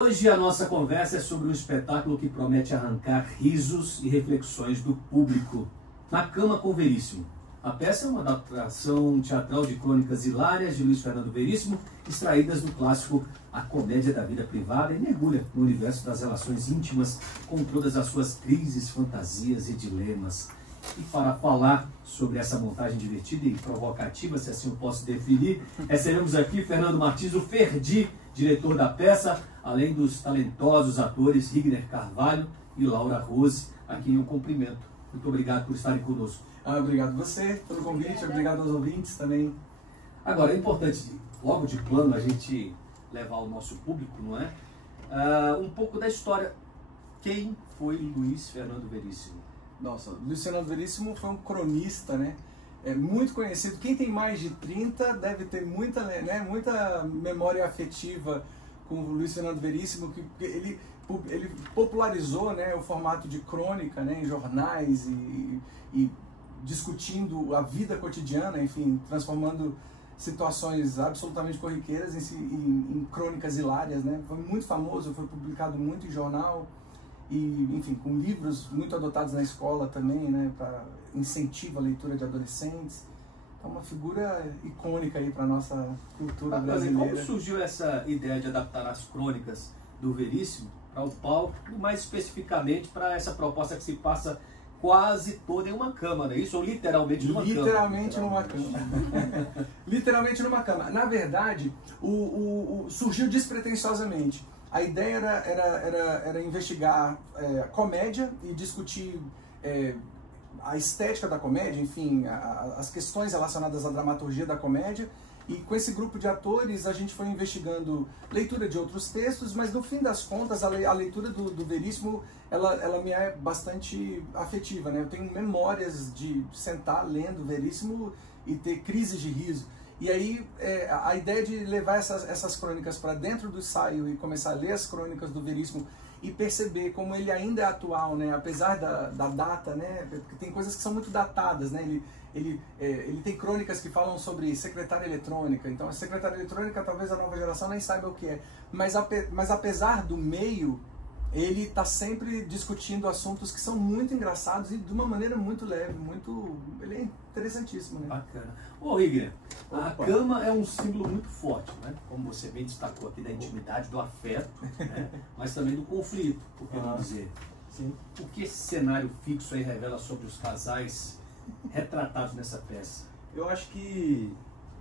Hoje a nossa conversa é sobre um espetáculo que promete arrancar risos e reflexões do público. Na Cama com Veríssimo. A peça é uma adaptação teatral de crônicas hilárias de Luiz Fernando Veríssimo, extraídas do clássico A Comédia da Vida Privada, e mergulha no universo das relações íntimas com todas as suas crises, fantasias e dilemas. E para falar sobre essa montagem divertida e provocativa, se assim eu posso definir, recebemos aqui Fernando Martins, o Ferdi, diretor da peça, além dos talentosos atores Rigner Carvalho e Laura Rose, a quem eu cumprimento. Muito obrigado por estarem conosco. Obrigado a você pelo convite, obrigado aos ouvintes também. Agora, é importante, logo de plano, a gente levar ao nosso público, não é? Um pouco da história. Quem foi Luiz Fernando Veríssimo? Nossa, Luiz Fernando Veríssimo foi um cronista, né? É muito conhecido. Quem tem mais de 30 deve ter muita memória afetiva com o Luiz Fernando Veríssimo, que ele popularizou, né, o formato de crônica, né, em jornais e discutindo a vida cotidiana, enfim, transformando situações absolutamente corriqueiras em crônicas hilárias, né? Foi muito famoso, foi publicado muito em jornal e, enfim, com livros muito adotados na escola também, né, para incentivo à leitura de adolescentes. É uma figura icônica aí para nossa cultura brasileira. Como surgiu essa ideia de adaptar as crônicas do Veríssimo para o palco, mais especificamente para essa proposta que se passa quase toda em uma cama, não é isso? Ou literalmente numa cama? Literalmente numa cama. Literalmente numa cama. Na verdade, surgiu despretensiosamente. A ideia era investigar comédia e discutir a estética da comédia, enfim, as questões relacionadas à dramaturgia da comédia. E com esse grupo de atores a gente foi investigando leitura de outros textos, mas no fim das contas a leitura do Veríssimo ela me é bastante afetiva, né? Eu tenho memórias de sentar lendo Veríssimo e ter crises de riso. E aí a ideia de levar essas crônicas para dentro do ensaio e começar a ler as crônicas do Veríssimo e perceber como ele ainda é atual, né? Apesar da data, né? Porque tem coisas que são muito datadas, né? Ele tem crônicas que falam sobre secretária eletrônica. Então a secretária eletrônica talvez a nova geração nem saiba o que é. Mas apesar do meio, ele está sempre discutindo assuntos que são muito engraçados e de uma maneira muito leve, ele é interessantíssimo, né? Bacana. Ô Rigner, a cama é um símbolo muito forte, né? Como você bem destacou aqui, da intimidade, do afeto, né? Mas também do conflito, por que não dizer? Sim. O que esse cenário fixo aí revela sobre os casais retratados nessa peça? Eu acho que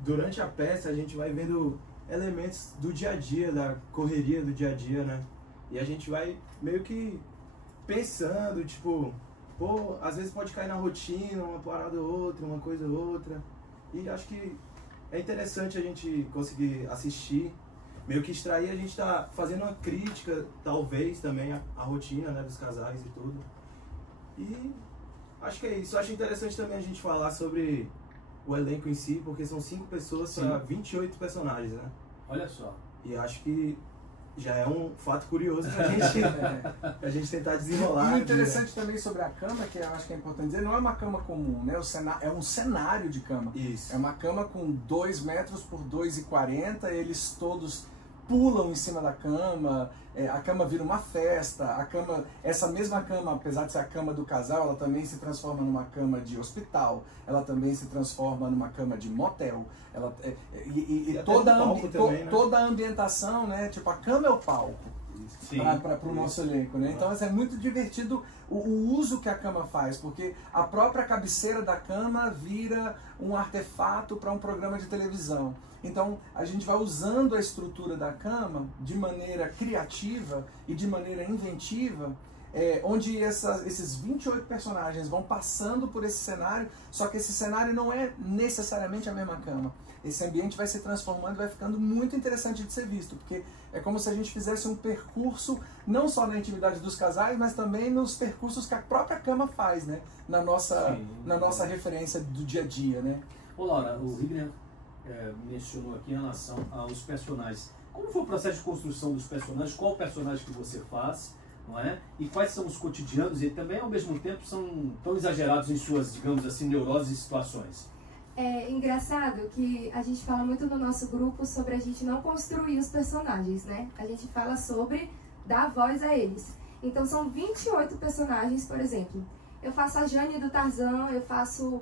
durante a peça a gente vai vendo elementos do dia a dia, da correria do dia a dia, né? E a gente vai meio que pensando, tipo, pô, às vezes pode cair na rotina, uma parada ou outra, uma coisa ou outra. E acho que é interessante a gente conseguir assistir, meio que extrair, a gente tá fazendo uma crítica, talvez, também à rotina, né, dos casais e tudo. E acho que é isso. Acho interessante também a gente falar sobre o elenco em si, porque são 5 pessoas para 28 personagens, né? Olha só. E acho que já é um fato curioso pra gente tentar desenrolar. E o interessante também sobre a cama, que eu acho que é importante dizer, não é uma cama comum, né? É um cenário de cama. Isso. É uma cama com 2 metros por 2,40, eles todos pulam em cima da cama, a cama vira uma festa, essa mesma cama, apesar de ser a cama do casal, ela também se transforma numa cama de hospital, ela também se transforma numa cama de motel, toda a ambientação, né, tipo, a cama é o palco para o nosso elenco, né? Então é muito divertido o uso que a cama faz, porque a própria cabeceira da cama vira um artefato para um programa de televisão. Então a gente vai usando a estrutura da cama de maneira criativa e de maneira inventiva, onde esses 28 personagens vão passando por esse cenário, só que esse cenário não é necessariamente a mesma cama. Esse ambiente vai se transformando e vai ficando muito interessante de ser visto, porque é como se a gente fizesse um percurso, não só na intimidade dos casais, mas também nos percursos que a própria cama faz, né? Na nossa referência do dia a dia, né? Ô Laura, o Rigner mencionou aqui em relação aos personagens. Como foi o processo de construção dos personagens? Qual o personagem que você faz? Não é? E quais são os cotidianos e também, ao mesmo tempo, são tão exagerados em suas, digamos assim, neuroses e situações? É engraçado que a gente fala muito no nosso grupo sobre a gente não construir os personagens, né? A gente fala sobre dar voz a eles. Então são 28 personagens, por exemplo. Eu faço a Jane do Tarzan, eu faço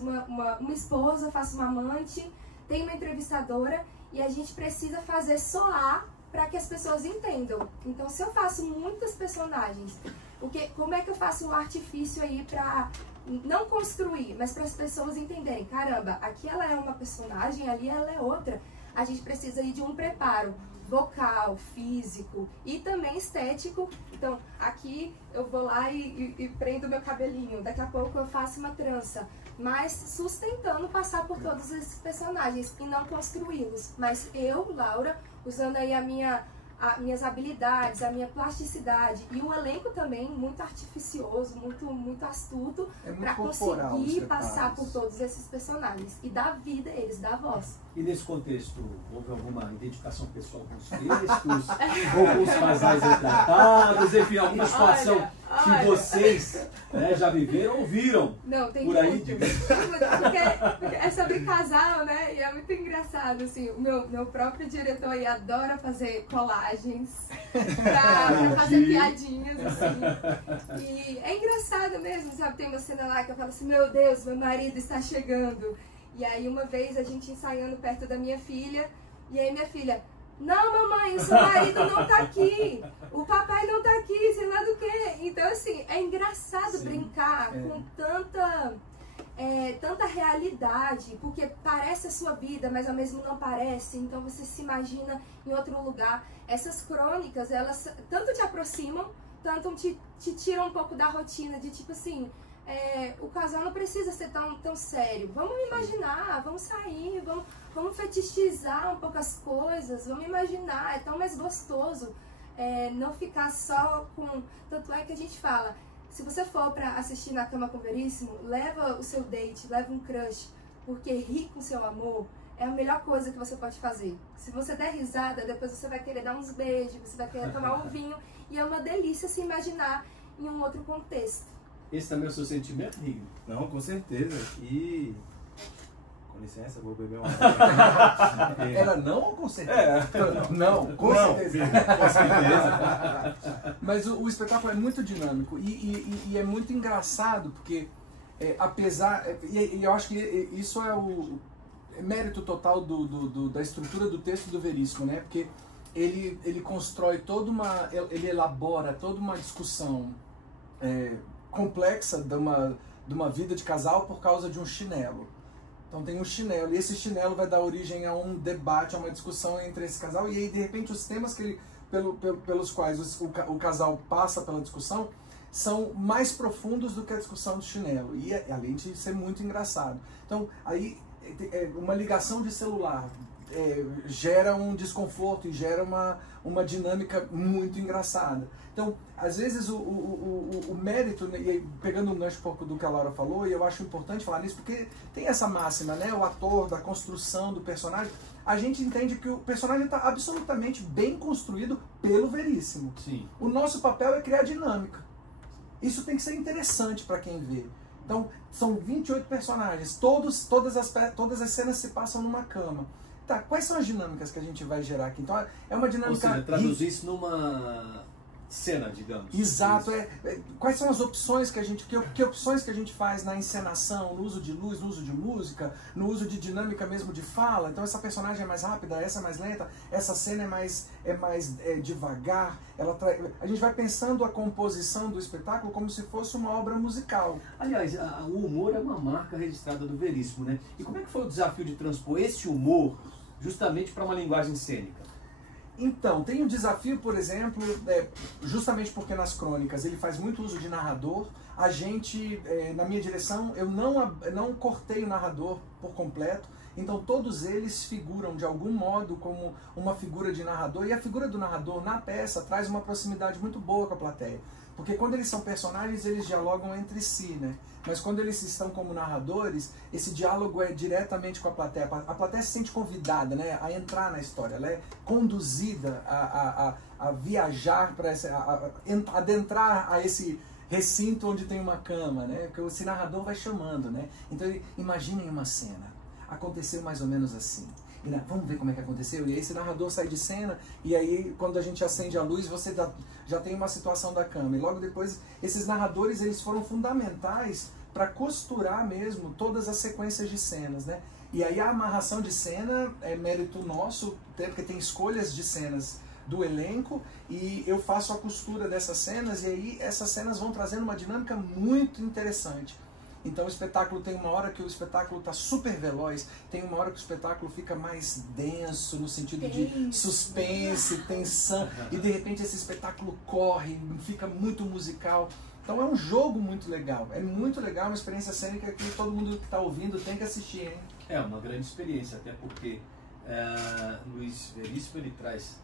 uma esposa, faço uma amante, tenho uma entrevistadora e a gente precisa fazer soar para que as pessoas entendam. Então se eu faço muitas personagens, como é que eu faço um artifício aí para não construir, mas para as pessoas entenderem, caramba, aqui ela é uma personagem, ali ela é outra. A gente precisa aí de um preparo vocal, físico e também estético. Então, aqui eu vou lá e prendo meu cabelinho, daqui a pouco eu faço uma trança, mas sustentando passar por todos esses personagens e não construí-los. Mas eu, Laura, usando aí minhas habilidades, a minha plasticidade e o elenco também muito artificioso, muito astuto para conseguir passar por todos esses personagens e dar vida a eles, dar voz. E nesse contexto, houve alguma identificação pessoal com os textos, ou com os casais retratados, enfim, alguma situação que vocês, né, já viveram ou viram? Não, tem por aí, muito. Porque é sobre casal, né? E é muito engraçado, assim, o meu próprio diretor aí adora fazer colagens pra fazer piadinhas, assim. E é engraçado mesmo, sabe? Tem uma cena lá que eu falo assim, meu Deus, meu marido está chegando. E aí uma vez a gente ensaiando perto da minha filha, e aí minha filha, não mamãe, o seu marido não tá aqui, o papai não tá aqui, sei lá do que. Então assim, é engraçado brincar com tanta realidade, porque parece a sua vida, mas ao mesmo não parece, então você se imagina em outro lugar. Essas crônicas, elas tanto te aproximam, tanto te tiram um pouco da rotina, de tipo assim, o casal não precisa ser tão sério, vamos imaginar, vamos sair, vamos fetichizar um pouco as coisas, vamos imaginar, é tão mais gostoso não ficar só com... Tanto é que a gente fala, se você for pra assistir Na Cama com Veríssimo, leva o seu date, leva um crush, porque rir com seu amor é a melhor coisa que você pode fazer. Se você der risada, depois você vai querer dar uns beijos, você vai querer tomar um vinho, e é uma delícia se imaginar em um outro contexto. Esse também é o seu sentimento, Rigno? Não, com certeza. E... Com licença, vou beber uma água. Era não ou com certeza? Não, com certeza. Com certeza. Mas o espetáculo é muito dinâmico e é muito engraçado, porque apesar... E eu acho que isso é o mérito total da estrutura do texto do Veríssimo, né? Porque ele constrói toda uma... Ele elabora toda uma discussão complexa de uma vida de casal por causa de um chinelo. Então tem um chinelo, e esse chinelo vai dar origem a um debate, a uma discussão entre esse casal, e aí de repente os temas pelos quais o casal passa pela discussão são mais profundos do que a discussão do chinelo, e além de ser muito engraçado. Então aí uma ligação de celular gera um desconforto e gera uma dinâmica muito engraçada. Então, às vezes o mérito, e pegando um gancho um pouco do que a Laura falou, e eu acho importante falar nisso, porque tem essa máxima, né? O ator, da construção do personagem, a gente entende que o personagem está absolutamente bem construído pelo Veríssimo. Sim. O nosso papel é criar dinâmica. Isso tem que ser interessante para quem vê. Então, são 28 personagens, todas as cenas se passam numa cama. Tá, quais são as dinâmicas que a gente vai gerar aqui? Então, é uma dinâmica... Ou seja, traduzir isso numa cena, digamos. Exato. Quais são as opções que a gente... Que opções que a gente faz na encenação, no uso de luz, no uso de música, no uso de dinâmica mesmo de fala. Então, essa personagem é mais rápida, essa é mais lenta, essa cena é mais devagar. A gente vai pensando a composição do espetáculo como se fosse uma obra musical. Aliás, o humor é uma marca registrada do Veríssimo, né? E como é que foi o desafio de transpor esse humor justamente para uma linguagem cênica? Então, tem um desafio, por exemplo, justamente porque nas crônicas ele faz muito uso de narrador. A gente, na minha direção, eu não cortei o narrador por completo, então todos eles figuram de algum modo como uma figura de narrador, e a figura do narrador na peça traz uma proximidade muito boa com a plateia. Porque quando eles são personagens, eles dialogam entre si, né? Mas quando eles estão como narradores, esse diálogo é diretamente com a plateia. A plateia se sente convidada, né, a entrar na história, ela é conduzida a viajar para adentrar a esse recinto onde tem uma cama, né? Porque esse narrador vai chamando, né? Então, imaginem uma cena. Aconteceu mais ou menos assim. Vamos ver como é que aconteceu? E aí esse narrador sai de cena, e aí quando a gente acende a luz, você já tem uma situação da cama. E logo depois, esses narradores, eles foram fundamentais para costurar mesmo todas as sequências de cenas, né? E aí a amarração de cena é mérito nosso, porque tem escolhas de cenas do elenco, e eu faço a costura dessas cenas, e aí essas cenas vão trazendo uma dinâmica muito interessante. Então o espetáculo tem uma hora que o espetáculo está super veloz, tem uma hora que o espetáculo fica mais denso, no sentido de suspense, tensão, e de repente esse espetáculo corre, fica muito musical. Então é um jogo muito legal, é muito legal, uma experiência cênica que todo mundo que está ouvindo tem que assistir, hein? É uma grande experiência, até porque Luiz Veríssimo, ele traz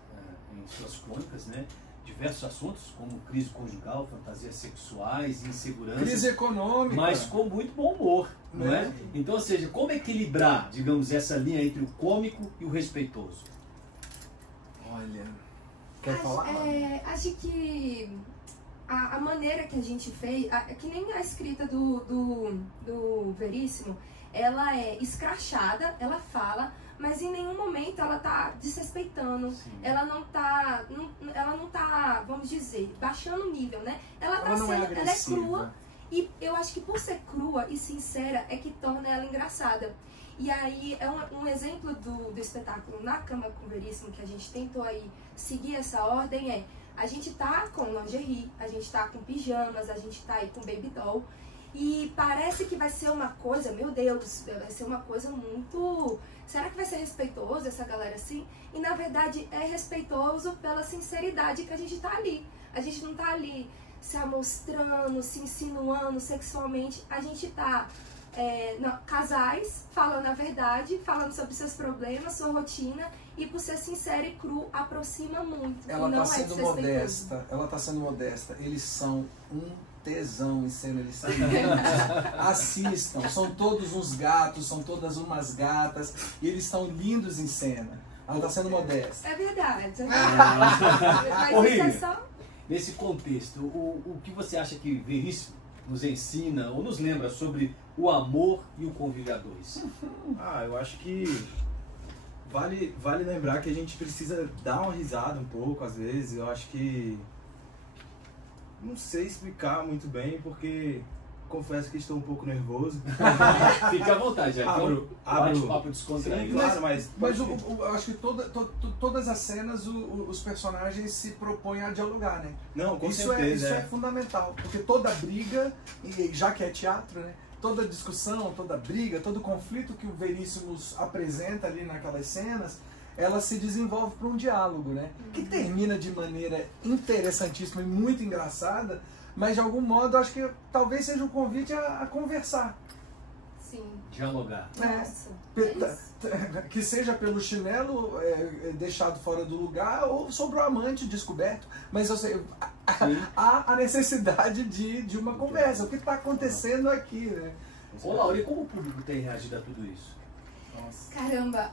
em suas crônicas, né, diversos assuntos, como crise conjugal, fantasias sexuais, insegurança. Crise econômica. Mas com muito bom humor, não é? Então, ou seja, como equilibrar, digamos, essa linha entre o cômico e o respeitoso? Olha, quer falar? Acho que a maneira que a gente fez, que nem a escrita do Veríssimo, ela é escrachada, ela fala, mas em nenhum momento ela tá desrespeitando. Sim. Ela não tá, vamos dizer, baixando o nível, né? Ela é crua, e eu acho que por ser crua e sincera é que torna ela engraçada. E aí é um exemplo do espetáculo Na Cama com Veríssimo, que a gente tentou aí seguir essa ordem, a gente tá com lingerie, a gente tá com pijamas, a gente tá aí com baby doll, e parece que vai ser uma coisa, meu Deus, vai ser uma coisa muito... Será que vai ser respeitoso essa galera assim? E na verdade é respeitoso pela sinceridade que a gente tá ali. A gente não tá ali se amostrando, se insinuando sexualmente. A gente tá casais falando a verdade, falando sobre seus problemas, sua rotina. E por ser sincera e cru, aproxima muito. Ela tá sendo modesta. Ela tá sendo modesta. Eles são um tesão em cena, eles têm assistam, são todos uns gatos, são todas umas gatas, e eles estão lindos em cena. Ela está sendo modesta. É verdade. Mas isso é só... Nesse contexto, o que você acha que Veríssimo nos ensina ou nos lembra sobre o amor e o convívio a dois? Eu acho que vale lembrar que a gente precisa dar uma risada um pouco, às vezes. Eu acho que não sei explicar muito bem, porque confesso que estou um pouco nervoso. Fique à vontade, abro papo descontraído. Claro, mas eu acho que todas as cenas os personagens se propõem a dialogar, né? Não, com isso certeza. Isso é fundamental, porque toda briga, e já que é teatro, né? Toda discussão, toda briga, todo conflito que o Veríssimo apresenta ali naquelas cenas, ela se desenvolve para um diálogo, né? Que termina de maneira interessantíssima e muito engraçada, mas de algum modo acho que talvez seja um convite a conversar. Sim. Dialogar. Nossa. Que seja pelo chinelo deixado fora do lugar ou sobre o amante descoberto, mas eu sei, há a necessidade de uma conversa. O que está acontecendo aqui, né? Ô Laura, e como o público tem reagido a tudo isso? Nossa. Caramba,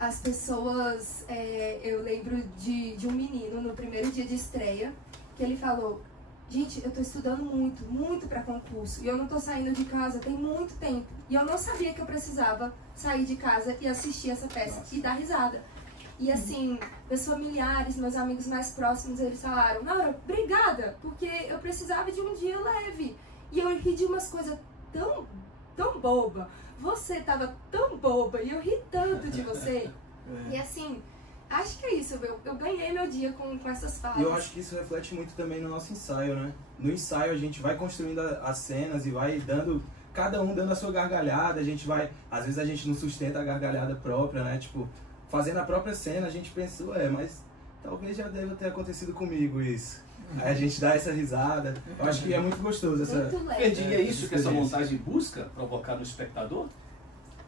as pessoas... eu lembro de um menino no primeiro dia de estreia, que ele falou: gente, eu tô estudando muito pra concurso, e eu não tô saindo de casa tem muito tempo, e eu não sabia que eu precisava sair de casa e assistir essa peça. Nossa. E dar risada. E assim, meus familiares, meus amigos mais próximos, eles falaram: Laura, obrigada, porque eu precisava de um dia leve. E eu ri de umas coisas tão boba. Você tava tão boba e eu ri tanto de você. E assim, acho que é isso, eu ganhei meu dia com essas falas. E eu acho que isso reflete muito também no nosso ensaio, né? No ensaio a gente vai construindo as cenas e vai dando, cada um dando a sua gargalhada, a gente vai, às vezes a gente não sustenta a gargalhada própria, né? Tipo, fazendo a própria cena a gente pensa, mas talvez já deva ter acontecido comigo isso. Aí a gente dá essa risada. Eu acho que é muito gostoso essa... Perdi, é isso que essa montagem busca provocar no espectador?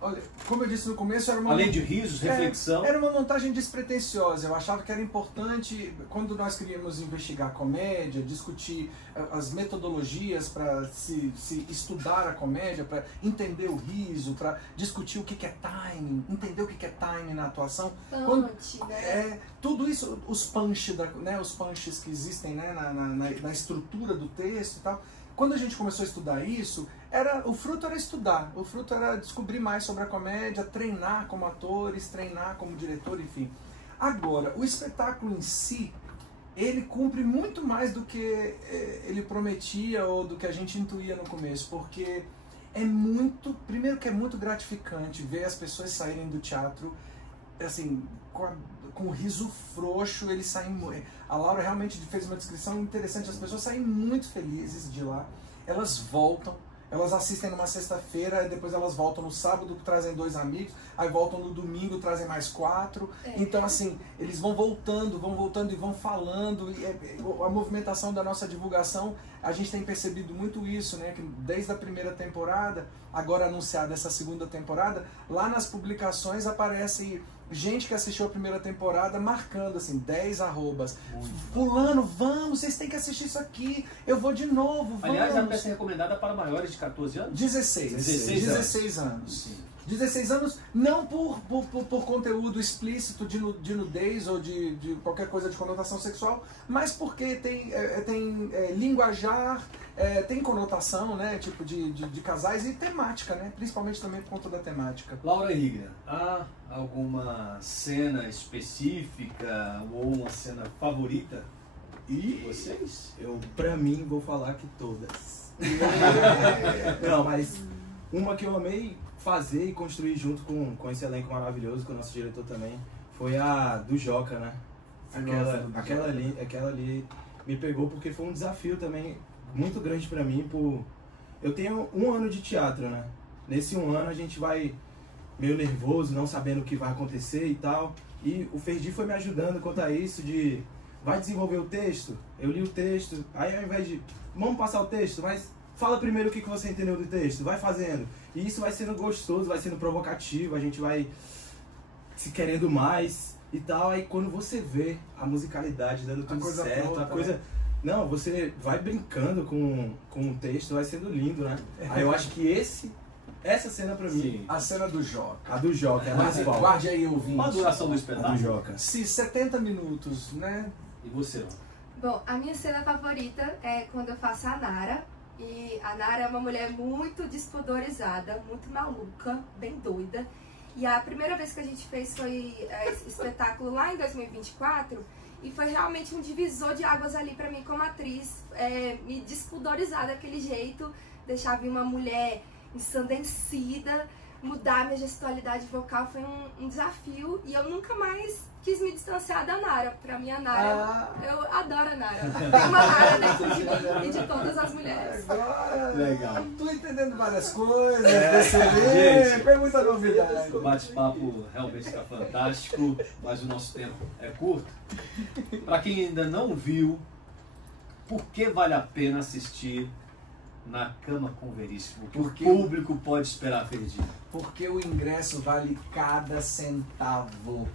Olha, como eu disse no começo, era uma... Além de risos, reflexão... Era uma montagem despretensiosa. Eu achava que era importante, quando nós queríamos investigar a comédia, discutir as metodologias para se estudar a comédia, para entender o riso, para discutir o que é timing, entender o que é timing na atuação. Punch, né? Tudo isso, os punches que existem, né, na estrutura do texto e tal. quando a gente começou a estudar isso, o fruto era estudar, o fruto era descobrir mais sobre a comédia, treinar como atores, treinar como diretor, enfim. Agora, o espetáculo em si, ele cumpre muito mais do que ele prometia ou do que a gente intuía no começo, porque primeiro que é muito gratificante ver as pessoas saírem do teatro, assim, com o riso frouxo, eles saem... A Laura realmente fez uma descrição interessante, as pessoas saem muito felizes de lá, elas voltam, elas assistem numa sexta-feira, depois elas voltam no sábado, trazem 2 amigos, aí voltam no domingo, trazem mais 4. Então, assim, eles vão voltando e vão falando. E a movimentação da nossa divulgação, a gente tem percebido muito isso, né? Que desde a primeira temporada, agora anunciada essa segunda temporada, lá nas publicações aparece gente que assistiu a primeira temporada marcando, assim, 10 arrobas. Fulano, vamos, vocês têm que assistir isso aqui, eu vou de novo, vamos. Aliás, a peça é recomendada para maiores de 14 anos? 16 anos. Sim. 16 anos, não por conteúdo explícito de nudez ou de qualquer coisa de conotação sexual, mas porque tem linguajar, tem conotação, né, tipo de casais e temática, né, principalmente também por conta da temática. Laura Rigner, há alguma cena específica ou uma cena favorita de vocês? Eu, pra mim, vou falar que todas. Não, mas uma que eu amei fazer e construir junto com esse elenco maravilhoso, com o nosso diretor também, foi a do Joca, né? Aquela ali me pegou porque foi um desafio também muito grande pra mim. Eu tenho 1 ano de teatro, né? Nesse 1 ano a gente vai meio nervoso, não sabendo o que vai acontecer e tal. E o Ferdi foi me ajudando quanto a isso de... Vai desenvolver o texto? Eu li o texto, aí ao invés de... Vamos passar o texto, mas... Fala primeiro o que você entendeu do texto, vai fazendo. E isso vai sendo gostoso, vai sendo provocativo, a gente vai se querendo mais e tal. Aí quando você vê a musicalidade dando tudo certo, pronta, a coisa... Né? Não, você vai brincando com o texto, vai sendo lindo, né? Aí eu acho que essa cena pra mim... Sim. A cena do Joca. A do Joca, é mais forte. Guarde aí, ouvinte. Qual a duração do espetáculo? A do Joca. Se 70 minutos, né? E você, Laura? Bom, a minha cena favorita é quando eu faço a Nara. E a Nara é uma mulher muito despodorizada, muito maluca, bem doida. E a primeira vez que a gente fez foi esse espetáculo lá em 2024 e foi realmente um divisor de águas ali pra mim como atriz, me despodorizar daquele jeito, deixar vir uma mulher ensandecida, mudar minha gestualidade vocal foi um desafio e eu nunca mais quis me distanciar da Nara. Pra mim, a Nara, eu adoro a Nara. Tem uma Nara dentro de mim e de todas as mulheres. Agora, legal. Tô entendendo várias coisas, perceber, tem muita novidade. O bate-papo realmente está fantástico, mas o nosso tempo é curto. Para quem ainda não viu, por que vale a pena assistir Na Cama com Veríssimo? Porque o público pode esperar Ferdi. Porque o ingresso vale cada centavo.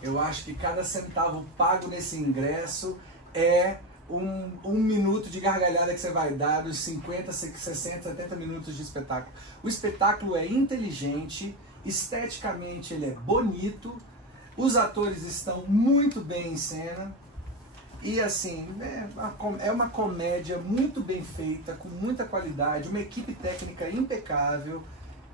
Eu acho que cada centavo pago nesse ingresso é um minuto de gargalhada que você vai dar dos 50, 60, 70 minutos de espetáculo. O espetáculo é inteligente, esteticamente ele é bonito, os atores estão muito bem em cena e assim, é uma comédia muito bem feita, com muita qualidade, uma equipe técnica impecável.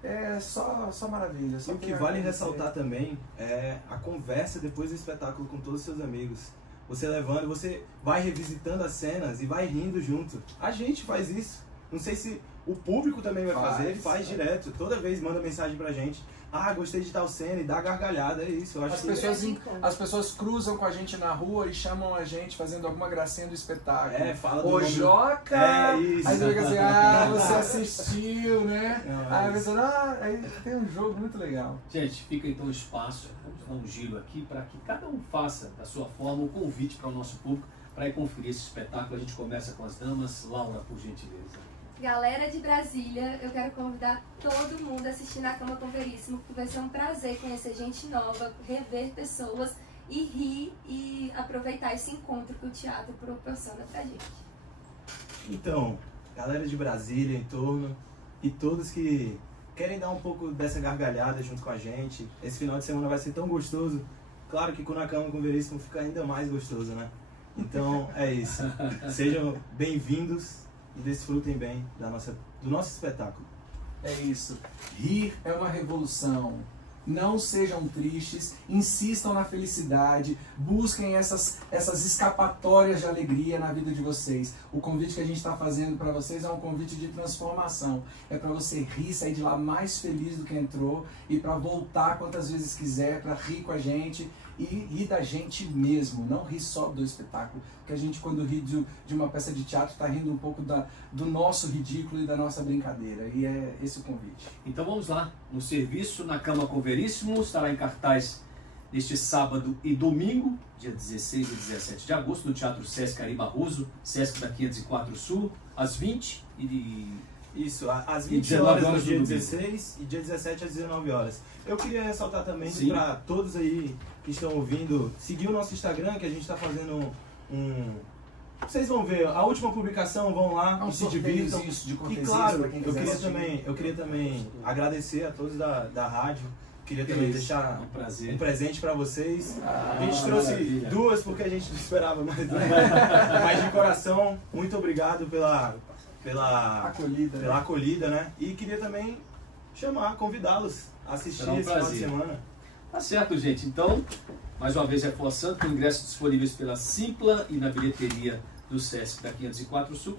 É só maravilha. E o que vale ressaltar também é a conversa depois do espetáculo com todos os seus amigos. Você levando, você vai revisitando as cenas e vai rindo junto. A gente faz isso. Não sei se o público também vai fazer, faz direto. Toda vez manda mensagem pra gente. Ah, gostei de tal cena e dá gargalhada, é isso. Eu acho as pessoas cruzam com a gente na rua e chamam a gente fazendo alguma gracinha do espetáculo. Fala do Ô, nome... Joca! É isso. Aí você fica assim, você assistiu, né? Aí a pessoa, aí tem um jogo muito legal. Gente, fica então espaço, vamos dar um giro aqui para que cada um faça da sua forma um convite para o nosso público para ir conferir esse espetáculo. A gente começa com as damas. Laura, por gentileza. Galera de Brasília, eu quero convidar todo mundo a assistir Na Cama com Veríssimo, porque vai ser um prazer conhecer gente nova, rever pessoas e rir e aproveitar esse encontro que o teatro proporciona pra gente. Então, galera de Brasília, em torno, e todos que querem dar um pouco dessa gargalhada junto com a gente, esse final de semana vai ser tão gostoso. Claro que com Na Cama com Veríssimo fica ainda mais gostoso, né? Então, é isso. Sejam bem-vindos e desfrutem bem do nosso espetáculo. É isso. Rir é uma revolução. Não sejam tristes, insistam na felicidade, busquem essas escapatórias de alegria na vida de vocês. O convite que a gente está fazendo para vocês é um convite de transformação. É para você rir, sair de lá mais feliz do que entrou e para voltar quantas vezes quiser, para rir com a gente e rir da gente mesmo, não rir só do espetáculo. Porque a gente, quando ri de uma peça de teatro, está rindo um pouco do nosso ridículo e da nossa brincadeira. E é esse o convite. Então vamos lá, no serviço na Cama com Veríssimo, estará em cartaz neste sábado e domingo, dia 16 e 17 de agosto, no Teatro Sesc Ari Barroso, Sesc da 504 Sul, às 20 e... Isso, às 20 horas no dia 16 e dia 17 às 19 horas. Eu queria ressaltar também para todos aí que estão ouvindo, seguir o nosso Instagram, que a gente está fazendo Vocês vão ver, a última publicação, vão lá e se divirtam. E claro, eu queria também agradecer a todos da rádio. Queria também deixar um presente para vocês. A gente trouxe maravilha. 2 porque a gente não esperava mais 2. Mas de coração, muito obrigado pela acolhida, né? E queria também convidá-los a assistir esse final de semana. Tá certo, gente. Então, mais uma vez reforçando, com ingressos disponíveis pela Simpla e na bilheteria do Sesc da 504 Sul.